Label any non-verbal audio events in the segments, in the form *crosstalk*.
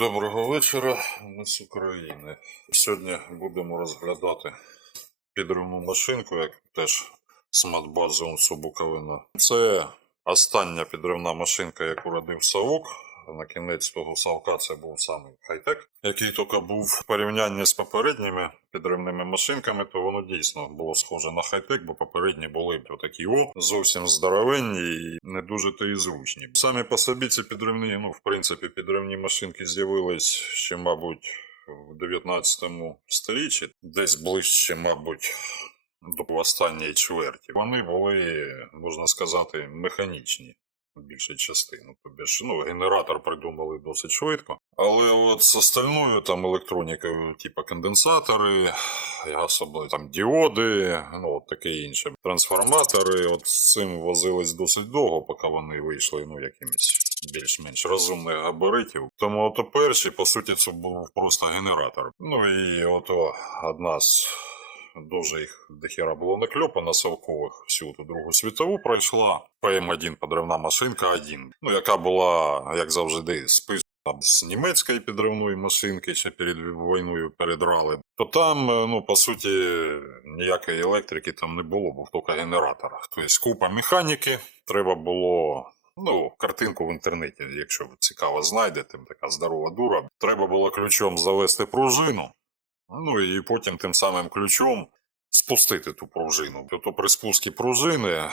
Доброго вечора, ми з України. Сьогодні будемо розглядати підривну машинку, як теж смарт-база Унсу Буковина. Це остання підривна машинка, яку родив Савок. На кінець того Савка це був самий хай-тек, який тільки був в порівнянні з попередніми підривними машинками, то воно дійсно було схоже на хай-тек, бо попередні були б такі о, зовсім здоровенні і не дуже то і зручні. Самі по собі ці підривні, ну, в принципі, підривні машинки з'явились ще, мабуть, в 19 сторіччі, десь ближче, мабуть, до останньої чверті. Вони були, можна сказати, механічні. Більшої частини. Тобі ж, ну, генератор придумали досить швидко. Але от з остальною там електронікою, типу конденсатори, особливо там діоди, ну от таке інше. Трансформатори, от з цим возились досить довго, поки вони вийшли, ну, якимись більш-менш розумних габаритів. Тому ото перші, по суті, це був просто генератор. Ну і ото одна з Дуже їх дохера було накльопано совкових всю ту Другу світову пройшла. ПМ-1 подривна машинка 1, ну яка була, як завжди, спис там з німецької підривної машинки, ще перед війною передрали. То там, е, ну, по суті, ніякої електрики там не було, був тільки генератор. Тобто купа механіки, треба було. Ну, картинку в інтернеті, якщо цікаво знайдете, така здорова дура. Треба було ключом завести пружину, Ну і потім тим самим ключом спустити ту пружину. Тобто при спуску пружини е,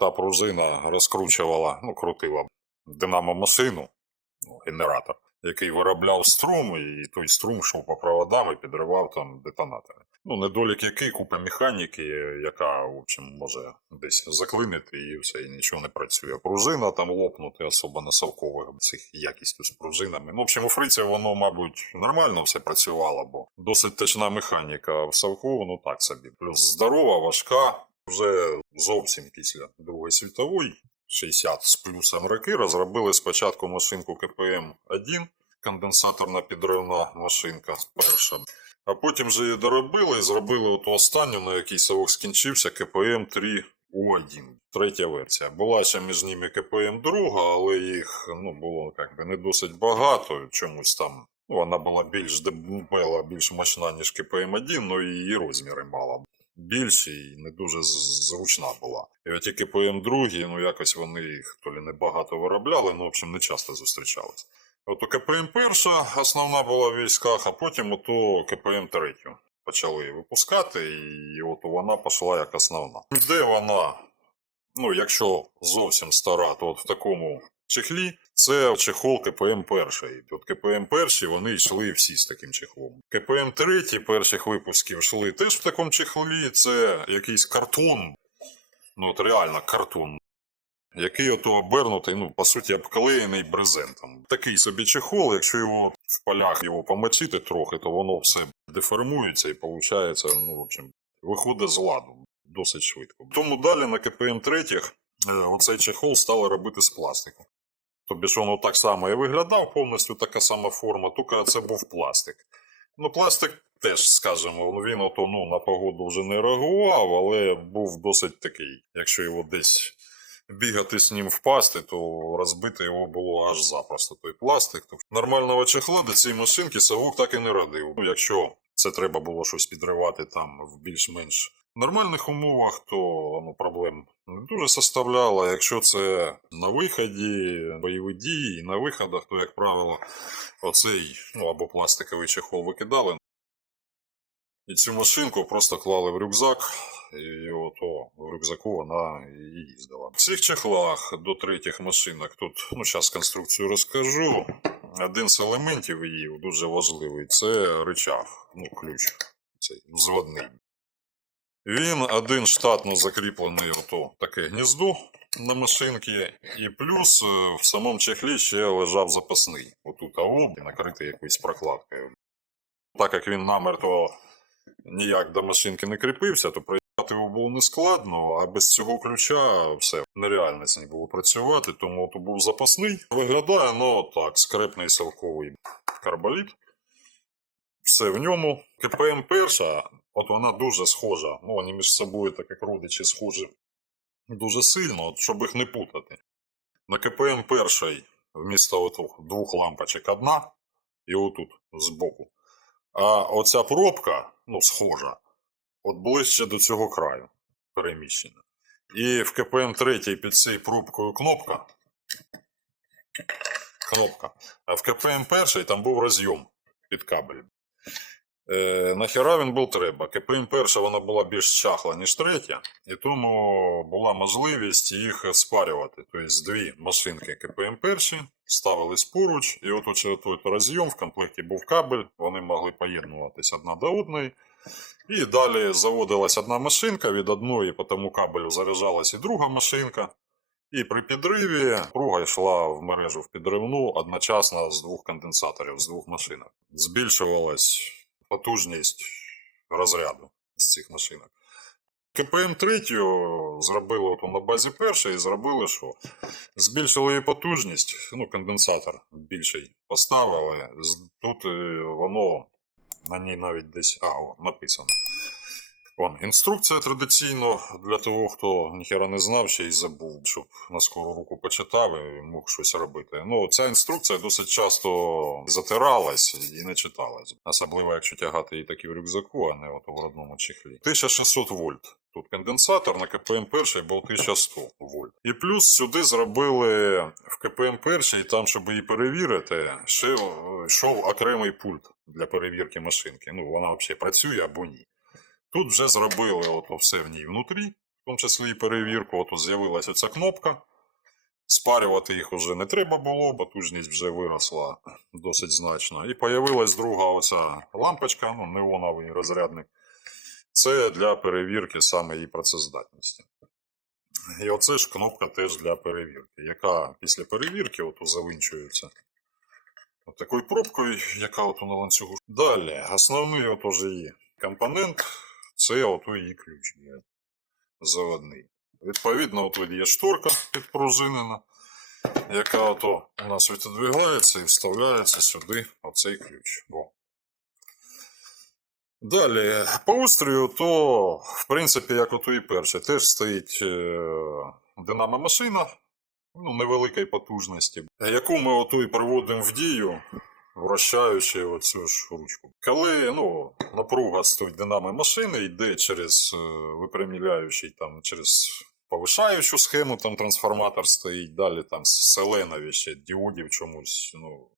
та пружина розкручувала, ну, крутила динамо-машину, ну, генератор, який виробляв струм, і той струм йшов по проводам підривав там детонатори. Ну, недолік який купа механіки, яка, в общем, може десь заклинити і все, і нічого не працює. Пружина там лопнути, особо на совкових цих якістю з пружинами. Ну, в общем, у фриці воно, мабуть, нормально все працювало, бо досить точна механіка в совку, ну так собі. Плюс здорова, важка. Вже зовсім після Другої світової, 60 з плюсом роки, розробили спочатку машинку КПМ-1, конденсаторна підривна машинка перша. А потім вже її доробили і зробили оту останню, на якій совок скінчився, КПМ 3 У1. Третя версія. Була ще між ними КПМ 2, але їх ну, було як би, не досить багато. Чомусь там ну, вона була більш дебела, більш мощна, ніж КПМ 1, ну і її розміри мала. Більші і не дуже зручна була. І от ті КПМ 2, ну якось вони їх то лі не багато виробляли, ну, в общем, не часто зустрічались. От КПМ перша основна була в військах, а потім ото КПМ третю почали її випускати, і от вона пішла як основна. Де вона? Ну, якщо зовсім стара, то от в такому чехлі це чехол КПМ перший. От КПМ перші вони йшли всі з таким чехлом. КПМ третій перших випусків йшли теж в такому чехлі. Це якийсь картон. Ну, от реально картон який ото обернутий, ну, по суті, обклеєний брезентом. Такий собі чехол, якщо його в полях його помочити трохи, то воно все деформується і виходить, ну, в общем, виходить з ладу досить швидко. Тому далі на КПМ 3 оцей чехол стали робити з пластику. Тобі ж воно так само і виглядав, повністю така сама форма, тільки це був пластик. Ну, пластик теж, скажімо, він ото, ну, на погоду вже не реагував, але був досить такий, якщо його десь бігати з ним впасти, то розбити його було аж запросто той пластик. Тобто нормального чехла до цієї машинки Савук так і не радив. Ну, якщо це треба було щось підривати там в більш-менш нормальних умовах, то ну, проблем не дуже составляло. Якщо це на виході, бойові дії, на виходах, то, як правило, оцей ну, або пластиковий чехол викидали. І цю машинку просто клали в рюкзак, і ото в рюкзаку вона і їздила. В цих чехлах до третіх машинок тут, ну, зараз конструкцію розкажу. Один з елементів її дуже важливий це рычаг, ну, ключ, цей взводний. Він один штатно закріплений ото таке гніздо на машинці, і плюс е, в самому чехлі ще лежав запасний. Отут АО, накритий якоюсь прокладкою. Так як він намертво ніяк до машинки не кріпився, то проїхати його було не складно, а без цього ключа все нереально з ним було працювати, тому то був запасний. Виглядає, ну так, скрепний селковий карболіт. Все в ньому. КПМ перша, от вона дуже схожа. Ну, вони між собою, так як родичі, схожі дуже сильно, от, щоб їх не путати. На КПМ перший вмісто двох лампочок одна, і отут збоку. А оця пробка, ну, схожа, от ближче до цього краю переміщена. І в КПМ 3 під цією пробкою кнопка. Кнопка. А в КПМ 1 там був розйом під кабель. Е, нахера він був треба. КПМ перша вона була більш чахла, ніж третя, і тому була можливість їх спарювати. Тобто дві машинки КПМ перші ставились поруч, і от той розйом в комплекті був кабель, вони могли поєднуватись одна до одної. І далі заводилась одна машинка, від одної по тому кабелю заряджалась і друга машинка. І при підриві пруга йшла в мережу в підривну одночасно з двох конденсаторів, з двох машинок. Збільшувалась потужність розряду з цих машинок. КПМ 3 зробили от на базі першої, зробили що? Збільшили її потужність, ну, конденсатор більший поставили. Тут е, воно на ній навіть десь а, о, написано. Вон, інструкція традиційно для того, хто ніхера не знав ще й забув, щоб на скору руку почитав і мог щось робити. Ну, ця інструкція досить часто затиралась і не читалась. Особливо, якщо тягати її таки в рюкзаку, а не от у родному чехлі. 1600 вольт. Тут конденсатор на КПМ 1 був 1100 вольт. І плюс сюди зробили в КПМ 1, там, щоб її перевірити, ще е, йшов окремий пульт для перевірки машинки. Ну, вона взагалі працює або ні. Тут вже зробили ото все в ній внутрі, в тому числі і перевірку. Ото з'явилася ця кнопка. Спарювати їх вже не треба було, потужність вже виросла досить значно. І появилась друга оця лампочка, ну, неоновий розрядник. Це для перевірки саме її працездатності. І оце ж кнопка теж для перевірки, яка після перевірки ото завинчується от такою пробкою, яка от на ланцюгу. Далі, основний от уже її компонент це ото її ключ є заводний. Відповідно, тут є шторка підпружинена, яка ото у нас віддвигається і вставляється сюди оцей ключ. О. Далі, по устрою, то, в принципі, як ото і перше, теж стоїть е, динамо-машина ну, невеликої потужності, яку ми ото і приводимо в дію, вращаючи оцю ж ручку. Коли ну, напруга з тої динамо машини йде через е, випрямляючий, там, через повишаючу схему, там трансформатор стоїть, далі там селенові ще діодів чомусь, ну,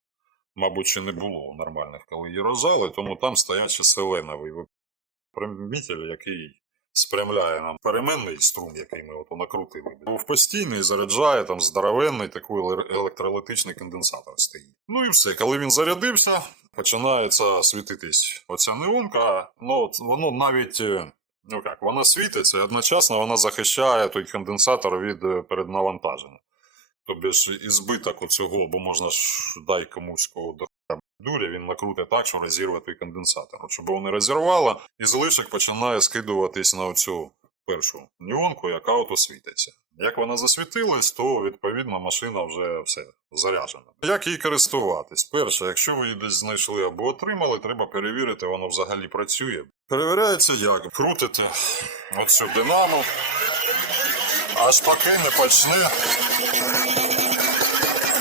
мабуть, ще не було нормальних, коли її розжали, тому там стоять ще селеновий випрямитель, який спрямляє нам переменний струм, який ми ото накрутили. Був постійний, заряджає там здоровенний такий еле- електролітичний конденсатор стоїть. Ну і все. Коли він зарядився, починається світитись оця неонка. Ну, от воно навіть. е, Ну як, вона світиться і одночасно вона захищає той конденсатор від е, переднавантаження. Тобі ж і збиток оцього, бо можна ж дай комусь кого дуря, він накрутить так, що розірве той конденсатор. От щоб його не розірвало, і залишок починає скидуватись на оцю першу неонку, яка ото світиться. Як вона засвітилась, то відповідно машина вже все заряджена. Як її користуватись? Перше, якщо ви її десь знайшли або отримали, треба перевірити, воно взагалі працює. Перевіряється як? Крутите оцю динамо, аж поки не почне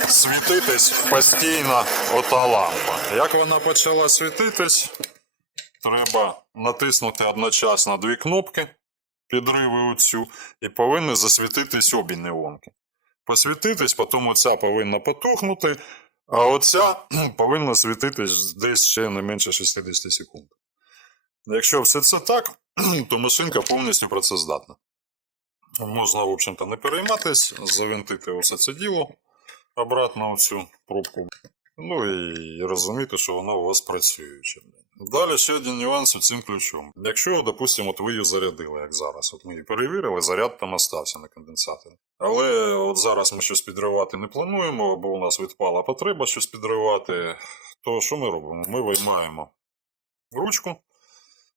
світитись постійно ота лампа. Як вона почала світитись, треба натиснути одночасно дві кнопки, підриви оцю, і повинні засвітитись обі неонки. Посвітитись, потім оця повинна потухнути, а оця *clears throat* повинна світитись десь ще не менше 60 секунд. Якщо все це так, *clears throat* то машинка повністю працездатна. Можна, в общем-то, не перейматись, завинтити усе це діло обратно цю пробку. Ну і розуміти, що воно у вас працююче. Далі ще один нюанс з цим ключом. Якщо, допустимо, от ви її зарядили, як зараз, от ми її перевірили, заряд там остався на конденсаторі. Але от зараз ми щось підривати не плануємо, бо у нас відпала потреба щось підривати. То що ми робимо? Ми виймаємо ручку,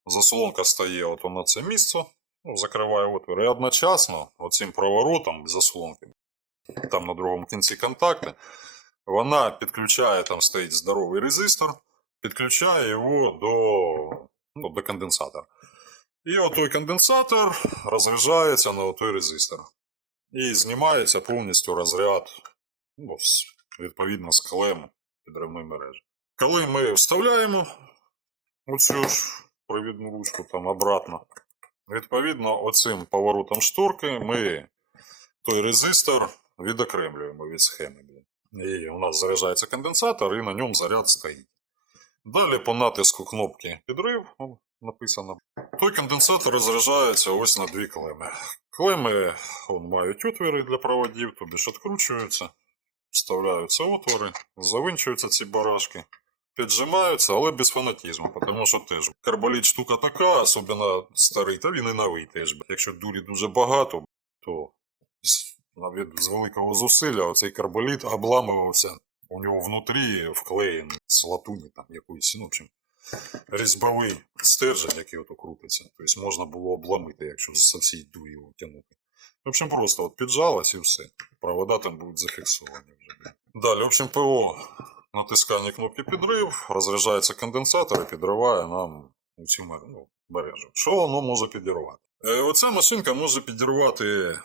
заслонка стає от на це місце, ну, закриває отвір. І одночасно оцим проворотом заслонки там на другому кінці контакти, вона підключає, там стоїть здоровий резистор, підключає його до, ну, до конденсатора. І отой конденсатор розряджається на той резистор. І знімається повністю розряд, ну, відповідно з клем підривної мережі. Коли ми вставляємо оцю ж провідну ручку там обратно, відповідно, оцим поворотом шторки ми той резистор відокремлюємо від схеми. І у нас заряджається конденсатор, і на ньому заряд стоїть. Далі по натиску кнопки підрив, написано. Той конденсатор розряджається ось на дві клеми. Клеми он, мають отвіри для проводів, тобі ж відкручуються, вставляються отвори, завинчуються ці барашки, піджимаються, але без фанатізму, тому що теж карболіт штука така, особливо старий, та він і новий теж. Якщо дурі дуже багато, то навіть з великого зусилля оцей карболіт обламувався. У нього внутрі вклеєний з латуні там якоїсь, ну, общем, різьбовий стержень, який ото крутиться. Тобто можна було обламити, якщо з всієї дури його тягнути. В общем, просто от піджалось і все. Провода там будуть зафіксовані вже. Далі, в общем, ПО натискання кнопки підрив, розряджається конденсатор і підриває нам цю ну, мережу. Що воно може підірвати? Е, Оця машинка може підірвати е,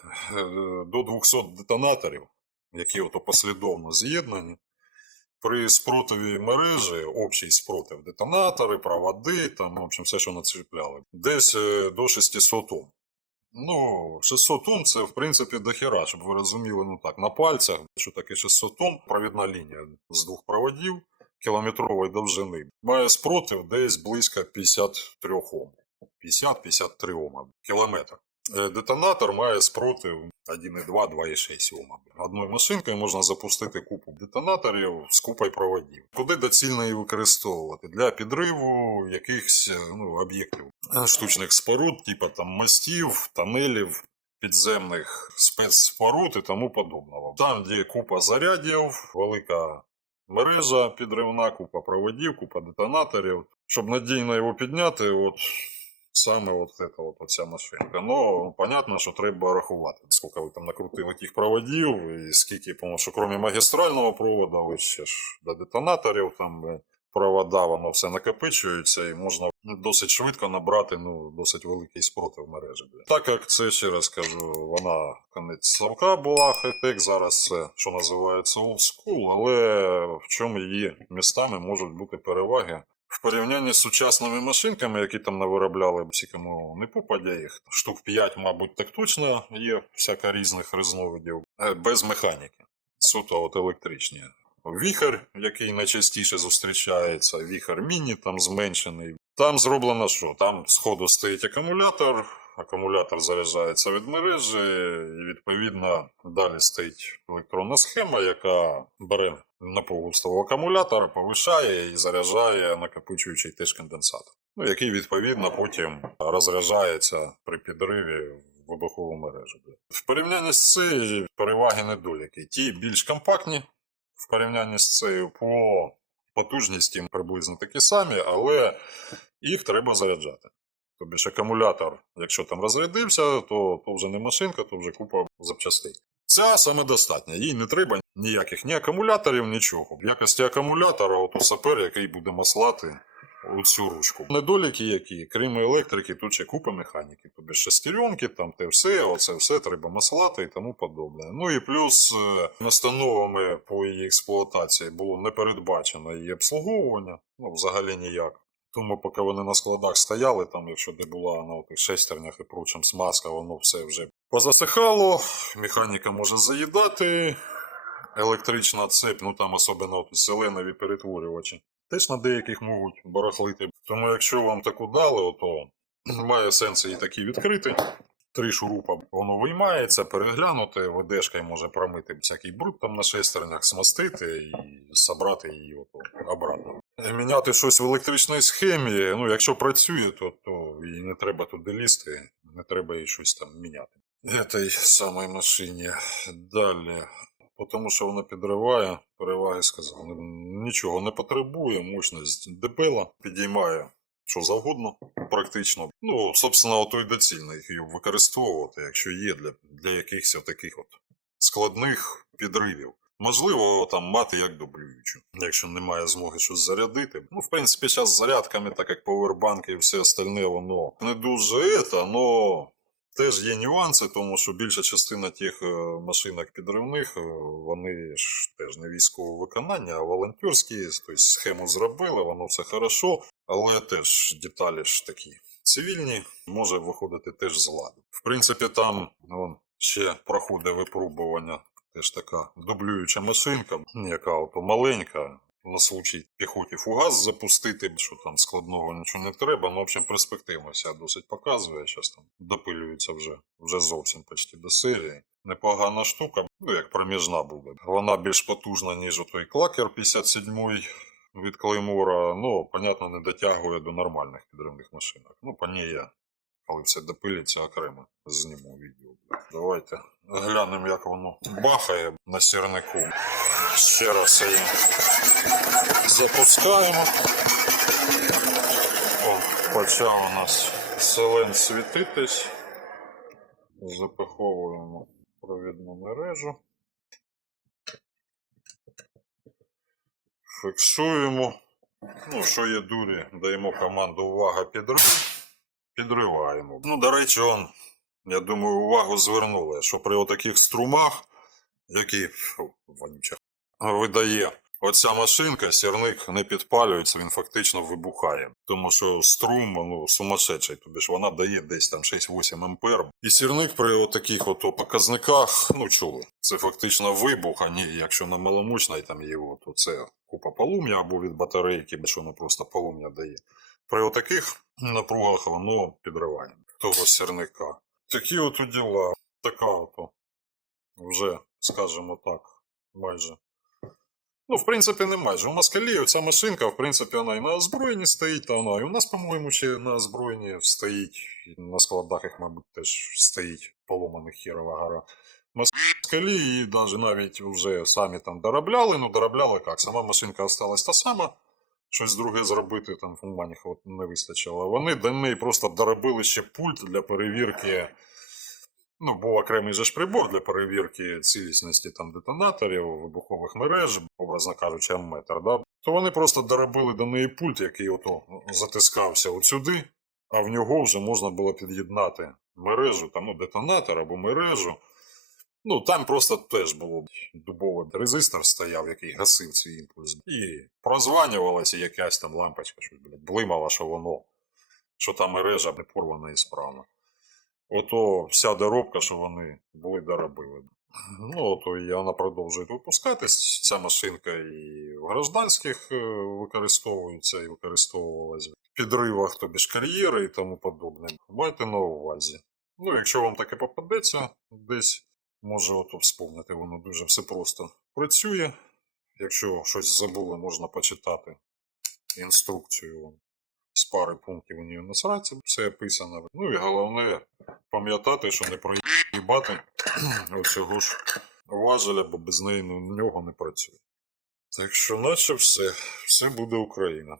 до 200 детонаторів, які ото послідовно з'єднані. При спротиві мережі, общий спротив, детонатори, проводи, там, в общем, все, що нацепляли, десь е, до 600 Ом. Ну, 600 Ом це, в принципі, дохера, щоб ви розуміли, ну так, на пальцях, що таке 600 Ом, провідна лінія з двох проводів кілометрової довжини, має спротив десь близько 53 Ом. 50-53 Ома кілометр. Е, Детонатор має спротив 1,2, 2,6 Ома. Одною машинкою можна запустити купу детонаторів з купою проводів. Куди доцільно її використовувати? Для підриву якихось е, ну, об'єктів е, штучних споруд, типу там мостів, тонелів, підземних спецспоруд і тому подобного. Там, де купа зарядів, велика мережа підривна, купа проводів, купа детонаторів. Щоб надійно його підняти, от саме от це от, оця машинка. Ну, понятно, що треба рахувати, скільки ви там накрутили тих проводів, і скільки, тому що крім магістрального проводу, ви ще ж до детонаторів там е, провода, воно все накопичується, і можна досить швидко набрати ну, досить великий спротив мережі. Так як це, ще раз кажу, вона конець Славка була хай-тек, зараз це, що називається old school, але в чому її містами можуть бути переваги в порівнянні з сучасними машинками, які там навиробляли всі кому не попадя їх, штук 5, мабуть, так точно є всяка різних різновидів, е, без механіки, суто от електричні. Віхар, який найчастіше зустрічається, віхар міні, там зменшений. Там зроблено що? Там сходу стоїть акумулятор, акумулятор заряджається від мережі, і відповідно далі стоїть електронна схема, яка бере напругу з того акумулятора, повишає і заряджає накопичуючий теж конденсатор. Ну, який відповідно потім розряджається при підриві вибухову мережу. В порівнянні з цією переваги недоліки. Ті більш компактні в порівнянні з цією по потужності приблизно такі самі, але їх треба заряджати. Тобі ж акумулятор, якщо там розрядився, то, то вже не машинка, то вже купа запчастей. Ця самодостатня, їй не треба ніяких ні акумуляторів, нічого. В якості акумулятора, от сапер, який буде маслати оцю ручку. Недоліки які, крім електрики, тут ще купа механіки. Тобі шестеренки, там те все, оце все треба маслати і тому подобне. Ну і плюс е, настановами по її експлуатації було не передбачено її обслуговування, ну взагалі ніяк. Тому поки вони на складах стояли, там, якщо де була на тих шестернях і прочим смазка, воно все вже позасихало, механіка може заїдати, електрична цепь, ну там особливо селенові перетворювачі. Теж на деяких можуть барахлити. Тому якщо вам таку дали, то має сенс її такі відкрити. Три шурупа воно виймається, переглянути, ведешкою може промити всякий бруд там на шестернях, смастити і забрати її ото обратно. Е, Міняти щось в електричній схемі, ну якщо працює, то, то і не треба туди лізти, не треба їй щось там міняти. Этой самої машині. Далі. Тому що вона підриває, переваги сказав. Нічого не потребує, мощність дебела, підіймає що завгодно, практично. Ну, собственно, ото й доцільно їх використовувати, якщо є для, для якихось таких от складних підривів. Можливо, там мати як дублюючу, якщо немає змоги щось зарядити. Ну, в принципі, зараз з зарядками, так як повербанки і все остальне, воно не дуже ета, но Теж є нюанси, тому що більша частина тих е, машинок підривних, е, вони ж теж не військового виконання, а волонтерські, тобто схему зробили, воно все хорошо, але теж деталі ж такі цивільні, може виходити теж з ладу. В принципі, там вон, ще проходить випробування, теж така дублююча машинка, яка ото маленька. На случай піхоті фугас запустити, що там складного нічого не треба. Ну, в общем, перспективно себе досить показує. Зараз там допилюється вже, вже зовсім почти до серії. Непогана штука, ну як проміжна буде. Вона більш потужна, ніж той клакер 57-й. від Клеймора. Ну, понятно, не дотягує до нормальних підривних машинок. Ну, по ній я, коли все допилиться окремо, зніму відео. Давайте глянемо, як воно бахає на сірнику. Ще раз її запускаємо. О, почав у нас селен світитись. Запиховуємо провідну мережу. Фіксуємо. Ну, що є дурі, даємо команду увага підрив. Підриваємо. Ну, до речі, он, я думаю, увагу звернули, що при отаких струмах, які фу, видає оця машинка, сірник не підпалюється, він фактично вибухає. Тому що струм ну, сумасшедший, тобі ж вона дає десь там 6-8 ампер. І сірник при таких от показниках, ну чули, це фактично вибух, а не якщо на маломощній там його, то це купа полум'я або від батарейки, що воно просто полум'я дає. При отаких напругах воно підриває того сірника. Такі от діла. Така от вже, скажімо так, майже. Ну, в принципі, не майже. У москалів ця машинка, в принципі, вона і на озброєнні стоїть, та вона і у нас, по-моєму, ще на озброєнні стоїть. І на складах їх, мабуть, теж стоїть поломаних хірова гора. Москалі і навіть, навіть вже самі там доробляли, ну доробляли як. Сама машинка осталась та сама. Щось друге зробити там в Умані не вистачило. Вони до неї просто доробили ще пульт для перевірки. Ну, був окремий же ж прибор для перевірки цілісності там детонаторів, вибухових мереж, образно кажучи, амметр, да? то вони просто доробили до неї пульт, який ото затискався от сюди, а в нього вже можна було під'єднати мережу, там, ну, детонатор або мережу. Ну, там просто теж було дубовий резистор стояв, який гасив цей імпульс. І прозванювалася якась там лампочка, що, блядь, блимала, що воно, що та мережа не порвана і справна. Ото вся доробка, що вони були доробили. Ну, ото і вона продовжує випускатись. Ця машинка і в гражданських е, використовується і використовувалась в підривах, тобі ж кар'єри і тому подобне. Майте на увазі. Ну, якщо вам таке попадеться десь, може ото вспомнити, воно дуже все просто працює. Якщо щось забули, можна почитати інструкцію з пари пунктів у ній на сраці, все описано. Ну і головне пам'ятати, що не проїбати *clears throat* оцього ж важеля, бо без неї ну, в нього не працює. Так що, наче все, все буде Україна.